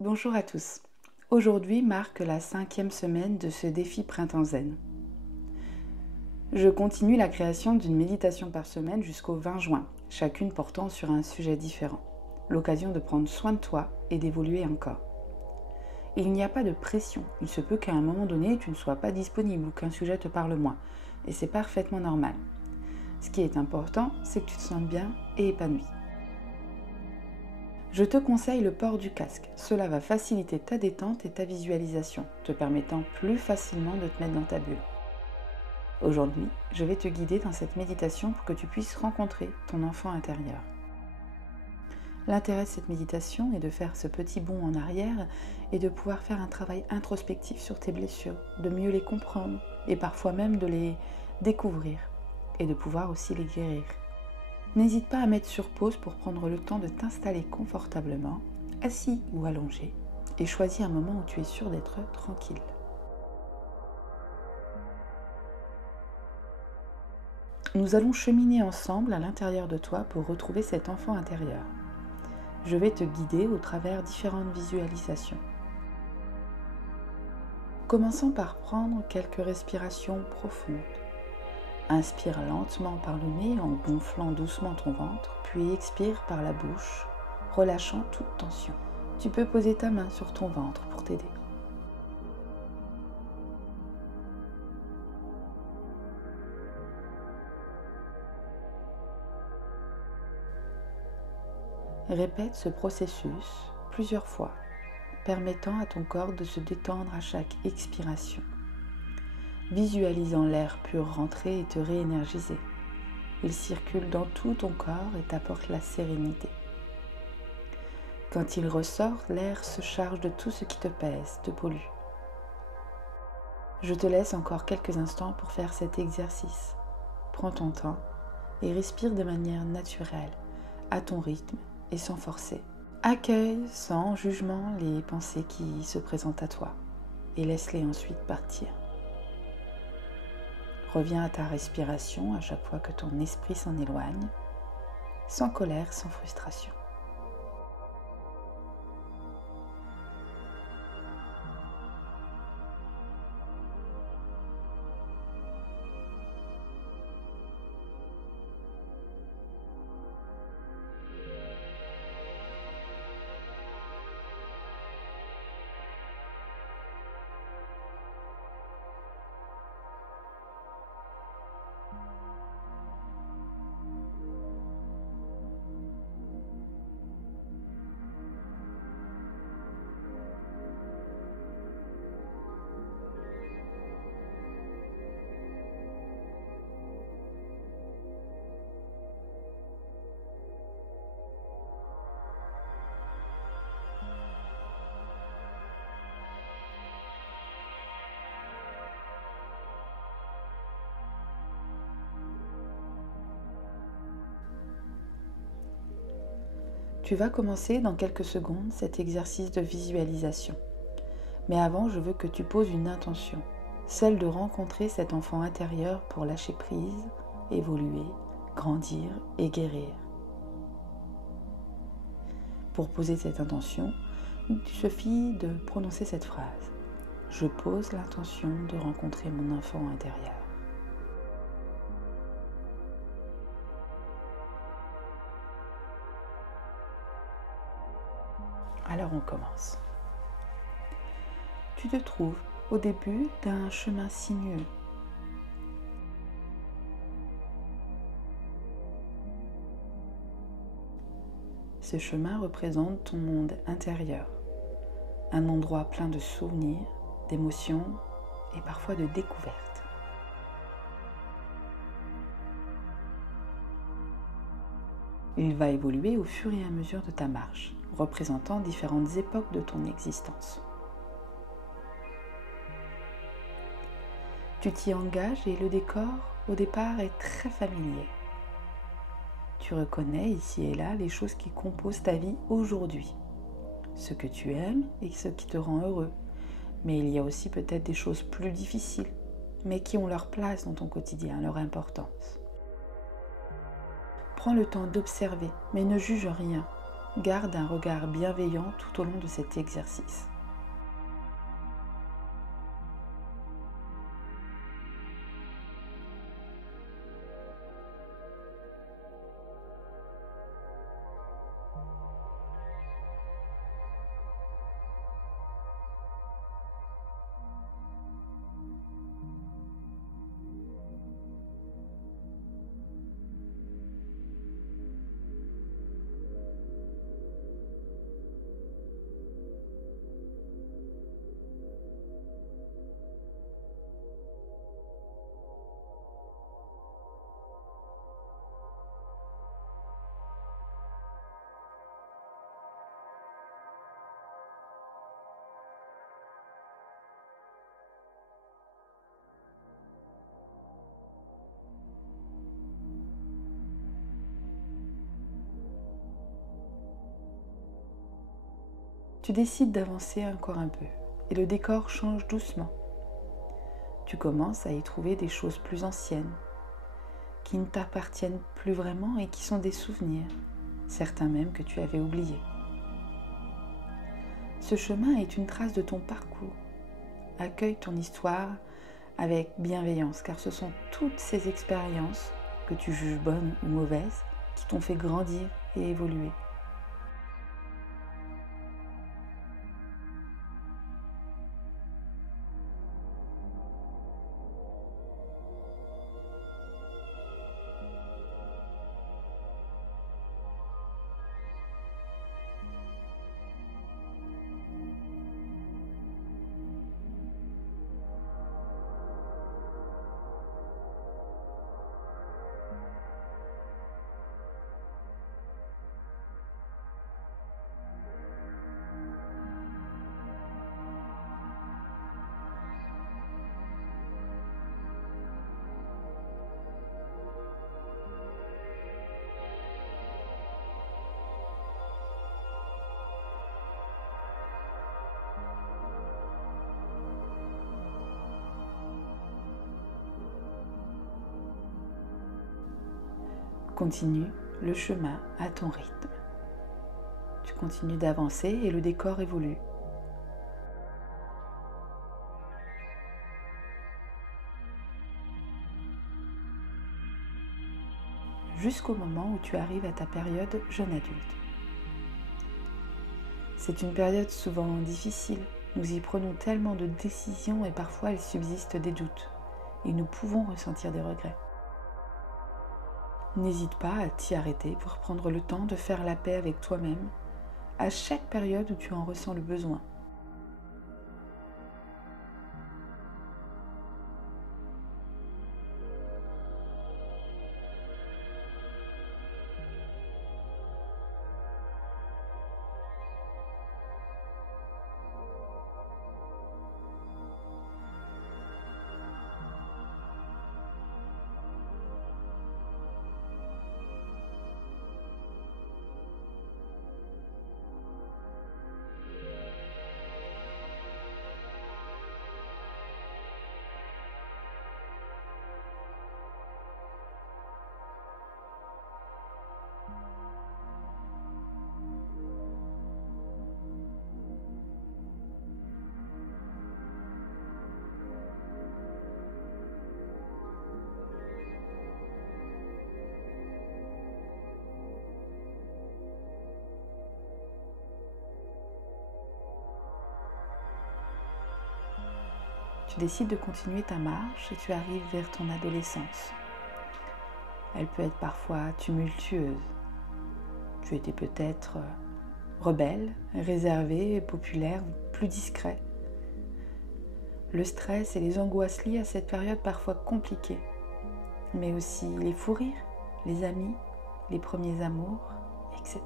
Bonjour à tous. Aujourd'hui marque la 5e semaine de ce défi Printemps Zen. Je continue la création d'une méditation par semaine jusqu'au 20 juin, chacune portant sur un sujet différent. L'occasion de prendre soin de toi et d'évoluer encore. Il n'y a pas de pression. Il se peut qu'à un moment donné, tu ne sois pas disponible ou qu'un sujet te parle moins. Et c'est parfaitement normal. Ce qui est important, c'est que tu te sentes bien et épanoui. Je te conseille le port du casque. Cela va faciliter ta détente et ta visualisation, te permettant plus facilement de te mettre dans ta bulle. Aujourd'hui, je vais te guider dans cette méditation pour que tu puisses rencontrer ton enfant intérieur. L'intérêt de cette méditation est de faire ce petit bond en arrière et de pouvoir faire un travail introspectif sur tes blessures, de mieux les comprendre et parfois même de les découvrir et de pouvoir aussi les guérir. N'hésite pas à mettre sur pause pour prendre le temps de t'installer confortablement, assis ou allongé, et choisis un moment où tu es sûr d'être tranquille. Nous allons cheminer ensemble à l'intérieur de toi pour retrouver cet enfant intérieur. Je vais te guider au travers différentes visualisations. Commençons par prendre quelques respirations profondes. Inspire lentement par le nez en gonflant doucement ton ventre, puis expire par la bouche, relâchant toute tension. Tu peux poser ta main sur ton ventre pour t'aider. Répète ce processus plusieurs fois, permettant à ton corps de se détendre à chaque expiration, visualisant l'air pur rentrer et te réénergiser. Il circule dans tout ton corps et t'apporte la sérénité. Quand il ressort, l'air se charge de tout ce qui te pèse, te pollue. Je te laisse encore quelques instants pour faire cet exercice. Prends ton temps et respire de manière naturelle, à ton rythme et sans forcer. Accueille sans jugement les pensées qui se présentent à toi et laisse-les ensuite partir. Reviens à ta respiration à chaque fois que ton esprit s'en éloigne, sans colère, sans frustration. Tu vas commencer dans quelques secondes cet exercice de visualisation. Mais avant, je veux que tu poses une intention, celle de rencontrer cet enfant intérieur pour lâcher prise, évoluer, grandir et guérir. Pour poser cette intention, il suffit de prononcer cette phrase. Je pose l'intention de rencontrer mon enfant intérieur. Alors on commence. Tu te trouves au début d'un chemin sinueux. Ce chemin représente ton monde intérieur, un endroit plein de souvenirs, d'émotions et parfois de découvertes. Il va évoluer au fur et à mesure de ta marche, représentant différentes époques de ton existence. Tu t'y engages et le décor, au départ, est très familier. Tu reconnais ici et là les choses qui composent ta vie aujourd'hui, ce que tu aimes et ce qui te rend heureux. Mais il y a aussi peut-être des choses plus difficiles, mais qui ont leur place dans ton quotidien, leur importance. Prends le temps d'observer, mais ne juge rien. Garde un regard bienveillant tout au long de cet exercice. Tu décides d'avancer encore un peu et le décor change doucement. Tu commences à y trouver des choses plus anciennes, qui ne t'appartiennent plus vraiment et qui sont des souvenirs, certains même que tu avais oubliés. Ce chemin est une trace de ton parcours. Accueille ton histoire avec bienveillance, car ce sont toutes ces expériences, que tu juges bonnes ou mauvaises, qui t'ont fait grandir et évoluer. Continue le chemin à ton rythme. Tu continues d'avancer et le décor évolue. Jusqu'au moment où tu arrives à ta période jeune adulte. C'est une période souvent difficile. Nous y prenons tellement de décisions et parfois il subsiste des doutes. Et nous pouvons ressentir des regrets. N'hésite pas à t'y arrêter pour prendre le temps de faire la paix avec toi-même à chaque période où tu en ressens le besoin. Tu décides de continuer ta marche et tu arrives vers ton adolescence. Elle peut être parfois tumultueuse. Tu étais peut-être rebelle, réservé, populaire, plus discret. Le stress et les angoisses liées à cette période parfois compliquée, mais aussi les fous rires, les amis, les premiers amours, etc.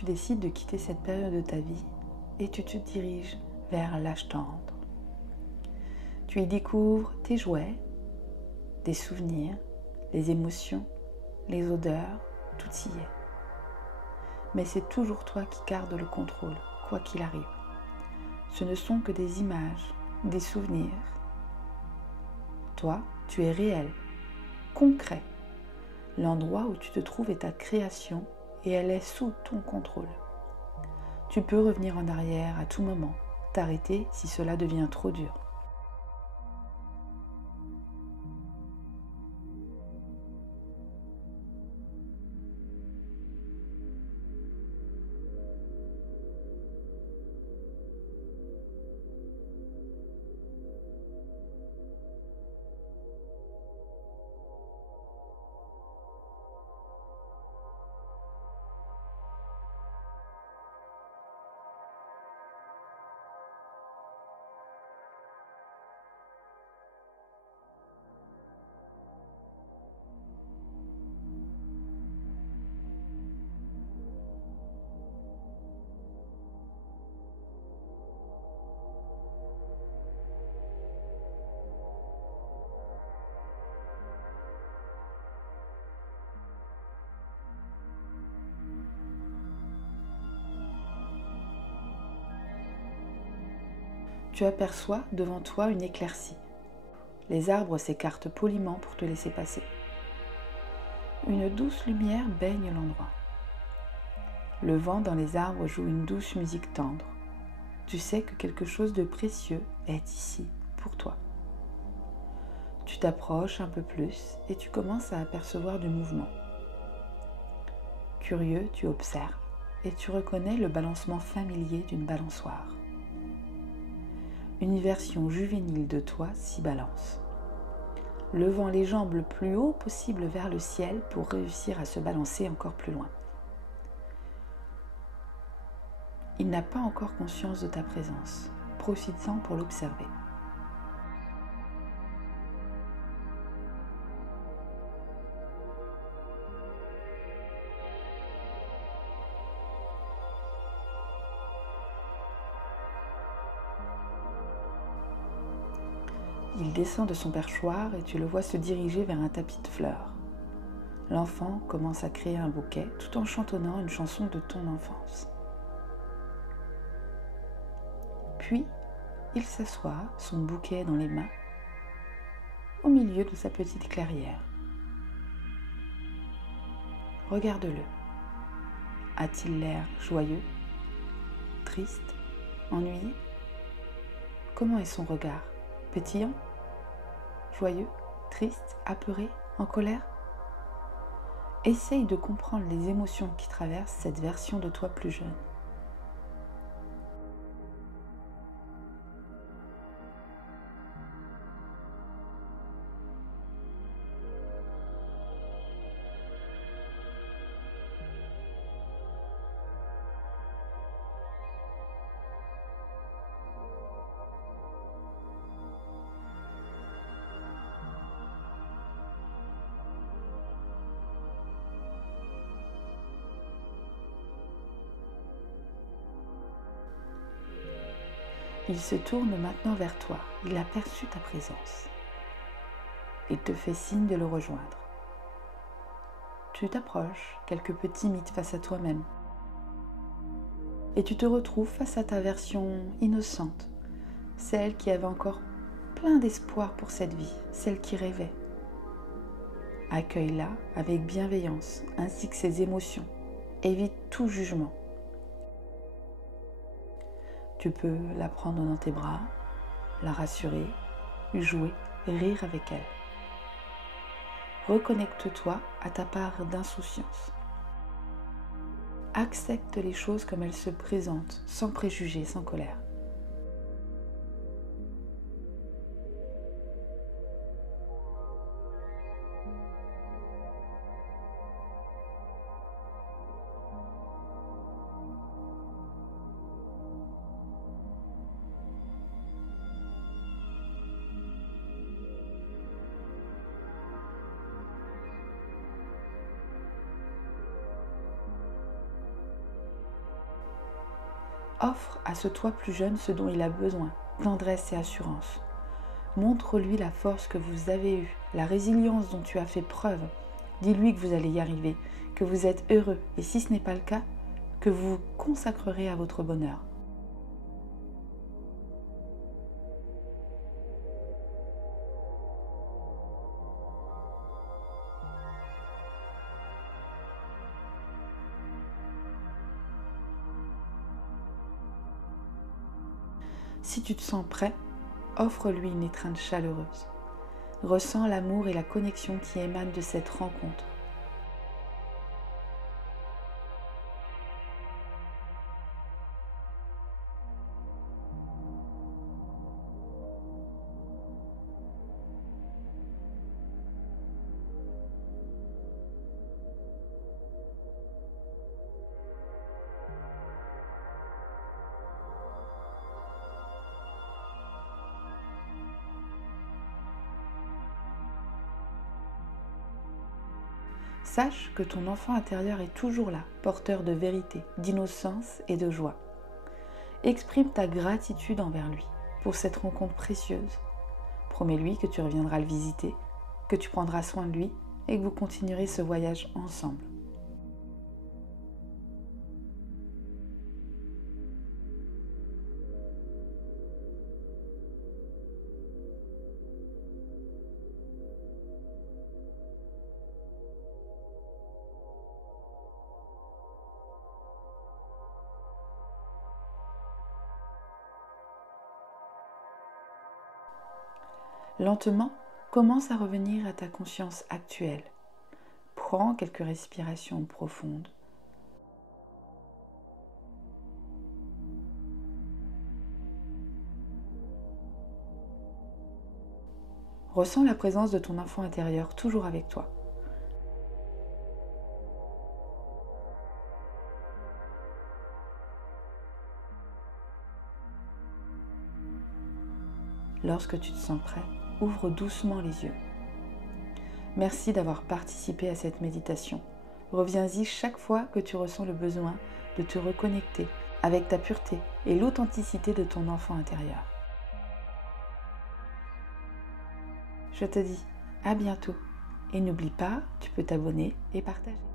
tu décides de quitter cette période de ta vie et tu te diriges vers l'âge tendre. Tu y découvres tes jouets, des souvenirs, les émotions, les odeurs, tout y est. Mais c'est toujours toi qui gardes le contrôle, quoi qu'il arrive. Ce ne sont que des images, des souvenirs. Toi, tu es réel, concret. L'endroit où tu te trouves est ta création et elle est sous ton contrôle. Tu peux revenir en arrière à tout moment, t'arrêter si cela devient trop dur. Tu aperçois devant toi une éclaircie. Les arbres s'écartent poliment pour te laisser passer. Une douce lumière baigne l'endroit. Le vent dans les arbres joue une douce musique tendre. Tu sais que quelque chose de précieux est ici pour toi. Tu t'approches un peu plus et tu commences à apercevoir du mouvement. Curieux, tu observes et tu reconnais le balancement familier d'une balançoire. Une version juvénile de toi s'y balance, levant les jambes le plus haut possible vers le ciel pour réussir à se balancer encore plus loin. Il n'a pas encore conscience de ta présence. Profites-en pour l'observer. Il descend de son perchoir et tu le vois se diriger vers un tapis de fleurs. L'enfant commence à créer un bouquet tout en chantonnant une chanson de ton enfance. Puis, il s'assoit, son bouquet dans les mains, au milieu de sa petite clairière. Regarde-le. A-t-il l'air joyeux, triste, ennuyé? Comment est son regard? Pétillant? Joyeux? Triste? Apeuré? En colère? Essaye de comprendre les émotions qui traversent cette version de toi plus jeune. Il se tourne maintenant vers toi. Il a perçu ta présence. Il te fait signe de le rejoindre. Tu t'approches, quelque peu timide face à toi-même. Et tu te retrouves face à ta version innocente, celle qui avait encore plein d'espoir pour cette vie, celle qui rêvait. Accueille-la avec bienveillance, ainsi que ses émotions. Évite tout jugement. Tu peux la prendre dans tes bras, la rassurer, jouer, rire avec elle. Reconnecte-toi à ta part d'insouciance. Accepte les choses comme elles se présentent, sans préjugés, sans colère. Offre à ce toi plus jeune ce dont il a besoin, tendresse et assurance. Montre-lui la force que vous avez eue, la résilience dont tu as fait preuve. Dis-lui que vous allez y arriver, que vous êtes heureux et si ce n'est pas le cas, que vous vous consacrerez à votre bonheur. Si tu te sens prêt, offre-lui une étreinte chaleureuse. Ressens l'amour et la connexion qui émanent de cette rencontre. Sache que ton enfant intérieur est toujours là, porteur de vérité, d'innocence et de joie. Exprime ta gratitude envers lui pour cette rencontre précieuse. Promets-lui que tu reviendras le visiter, que tu prendras soin de lui et que vous continuerez ce voyage ensemble. Lentement, commence à revenir à ta conscience actuelle. Prends quelques respirations profondes. Ressens la présence de ton enfant intérieur toujours avec toi. Lorsque tu te sens prêt, ouvre doucement les yeux. Merci d'avoir participé à cette méditation. Reviens-y chaque fois que tu ressens le besoin de te reconnecter avec ta pureté et l'authenticité de ton enfant intérieur. Je te dis à bientôt et n'oublie pas, tu peux t'abonner et partager.